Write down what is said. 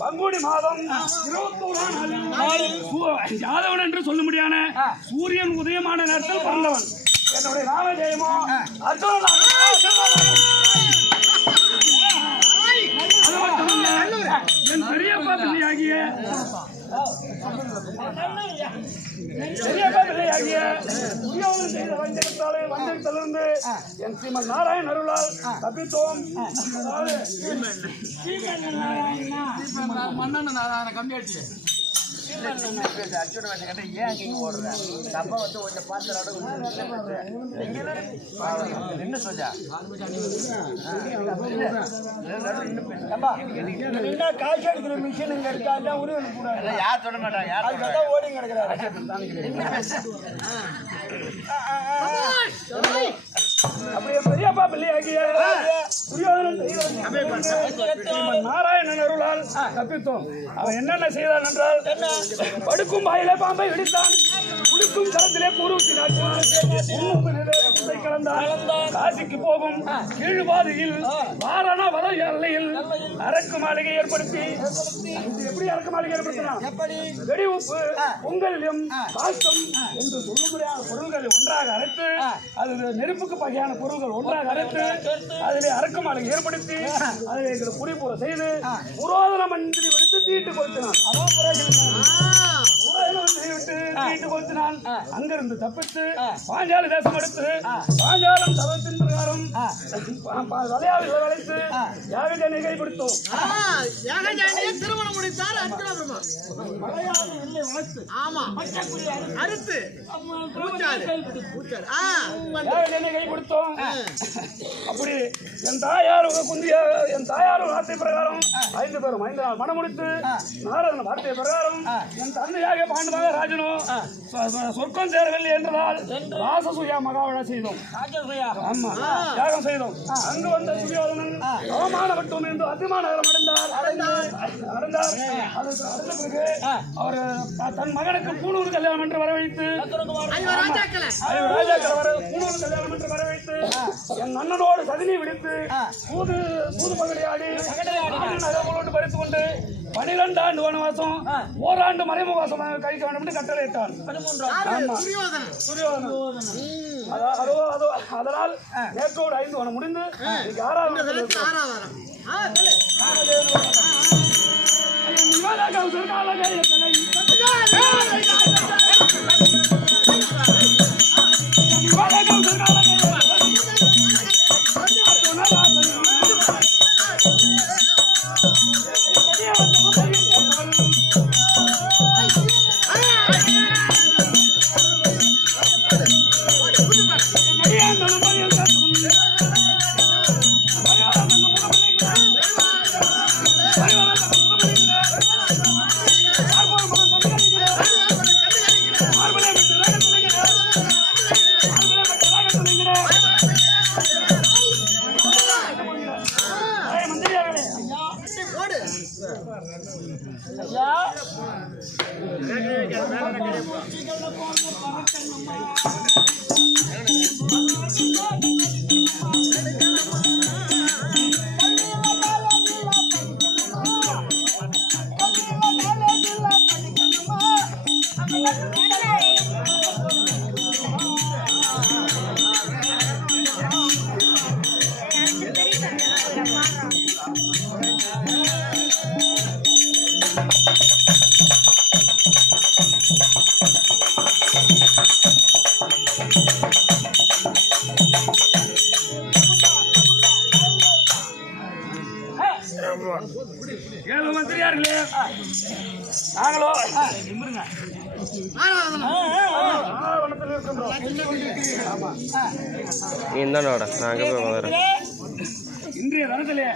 பங்குனி மாதம் 21ஆம் நாளில் யாதவன் என்று சொல்ல முடியான சூரியன் உதயமான நேரத்தில் பிறந்தவன். என்னுடைய நாமதேயமோ அர்ஜுனன். என் பெரியப்பா பிள்ளையாகிய துரியோதனன் செய்த வஞ்சகத்திலிருந்து என் ஸ்ரீமன் நாராயணன் அருளால் தப்பித்தோம். மன்னன் நாராயண கம்மியாச்சு அர்ஜுன வேஷம் கட்ட ஏன் அங்கே ஓடுற நம்ம வந்து கொஞ்சம் பார்த்து என்ன சொல்ல காசு எடுக்கிற மிஷின் இங்க இருக்கா உருவம் கூட யார் சொல்ல மாட்டாங்க யாரும் ஓடி கிடக்குறாரு. அப்படியே பெரியப்பா பிள்ளையாகிய நாராயணன் அருளால் தப்பித்தோம். அவன் என்னென்ன செய்தான் என்றால், படுக்கும் வாயிலே பாம்பை விடுத்தான், குடுக்கும் தரத்திலே கூறுத்தினான், கலந்தான், காசிக்கு போகும் கீழ்வாதியில் வாரண வர எல்லையில் அரக்கு மாளிகை ஏற்படுத்தி, எப்படி அரக்கு மாளிகை ஏற்படுத்தினான்? வெடி உப்பு, பொங்கலும் பாசம் என்று சொல்லும்படியான பொருள்களை ஒன்றாக அரைத்து, அது நெருப்புக்கு வகையான பொருள்கள் ஒன்றாக அரைத்து அதிலே அரக்கு மாளிகை ஏற்படுத்தி அதிலே புரிபூர செய்து புரோதன மந்திரி விடுத்து தீட்டு கொளுத்தினான். அங்கிருந்து தப்பித்து பாஞ்சாலி தேசம் எடுத்து பாஞ்சாலம் தவத்தின் பிரகாரம் வளையாவில் வளைத்து யாகஜானியை கைப்பிடித்தோம். திருமணம் முடித்தார் கைப்பிடித்தோம். அப்படி என் தாயார் என் தாயார் வார்த்தை பிரகாரம் 5 பேரும் 5 நாள் மனம் முடித்து நாரதன் வார்த்தை பிரகாரம் என் தந்தையாக பாண்டுமாக ராஜனோ சொர்க்கம் சேரவில்லை என்றதால் ராசசூயா மகாவிழா செய்தோம். ஆமா, யாகம் செய்தோம். அங்கு வந்த துரியோதனன் அவமானப்பட்டோம் என்று அதிமாநகரம் அடைந்தார். அடுத்த பிறகு அவர் தன் மகனுக்கு பூணூர் கல்யாணம் என்று வரவைத்து பூணூர் கல்யாணம் என்று வரவைத்து என் அண்ணனோடு சதினி விடுத்து பூது பகடையாடி நகர்களோடு பறித்து கொண்டு 12 ஆண்டு வனவாசம் ஓராண்டு மறைமுகவாசம் கழிக்க வேண்டும் என்று கட்டளையிட்டான். அதனால் நேற்றோடு 5 வனம் முடிந்து 6ஆவது ஐயா ஏழு மந்திரியார்களே நாங்களோ ஆவணத்தில் இருக்கின்றோம். நீ தானோட நான் அங்கே போய் வரேன். இன்றைய தினத்திலே